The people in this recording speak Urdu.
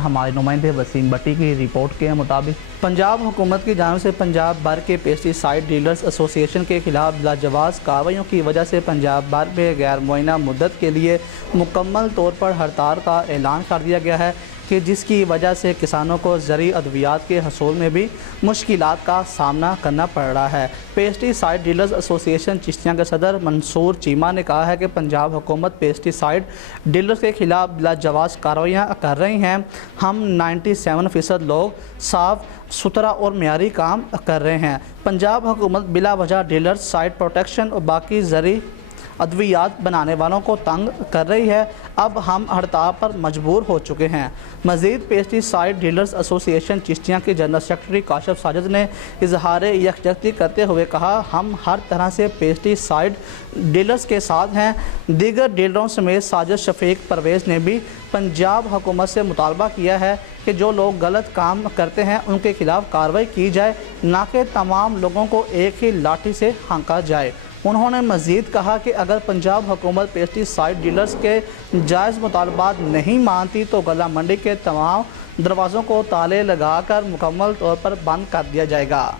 ہمارے نمائندے وسیم بٹی کی رپورٹ کے مطابق پنجاب حکومت کی جانب سے پنجاب بھر کے پیسٹی سائیڈ ڈیلرز ایسوسی ایشن کے خلاف لاجواز کارروائیوں کی وجہ سے پنجاب بھر میں غیر معینہ مدت کے لیے مکمل طور پر ہڑتال کا اعلان کر دیا گیا ہے کہ جس کی وجہ سے کسانوں کو زرعی ادویات کے حصول میں بھی مشکلات کا سامنا کرنا پڑ رہا ہے۔ پیسٹی سائیڈ ڈیلرز ایسوسی ایشن چشتیاں کے صدر منصور چیمہ نے کہا ہے کہ پنجاب حکومت پیسٹی سائیڈ ڈیلرز کے خلاف لاجواز کارروائیاں کر رہی ہیں۔ ہم 97% لوگ صاف ستھرا اور معیاری کام کر رہے ہیں۔ پنجاب حکومت بلا وجہ ڈیلرز سائٹ پروٹیکشن اور باقی زرعی ادویات بنانے والوں کو تنگ کر رہی ہے۔ اب ہم ہڑتال پر مجبور ہو چکے ہیں۔ مزید پیسٹی سائیڈ ڈیلرز ایسوسی ایشن چشتیاں کے جنرل سیکرٹری کاشف ساجد نے اظہار یکجہتی کرتے ہوئے کہا، ہم ہر طرح سے پیسٹی سائیڈ ڈیلرز کے ساتھ ہیں۔ دیگر ڈیلروں سمیت ساجد شفیق پرویز نے بھی پنجاب حکومت سے مطالبہ کیا ہے کہ جو لوگ غلط کام کرتے ہیں ان کے خلاف کارروائی کی جائے، نہ کہ تمام لوگوں کو ایک ہی لاٹھی سے ہانکا جائے۔ انہوں نے مزید کہا کہ اگر پنجاب حکومت پیسٹی سائیڈ ڈیلرز کے جائز مطالبات نہیں مانتی تو غلہ منڈی کے تمام دروازوں کو تالے لگا کر مکمل طور پر بند کر دیا جائے گا۔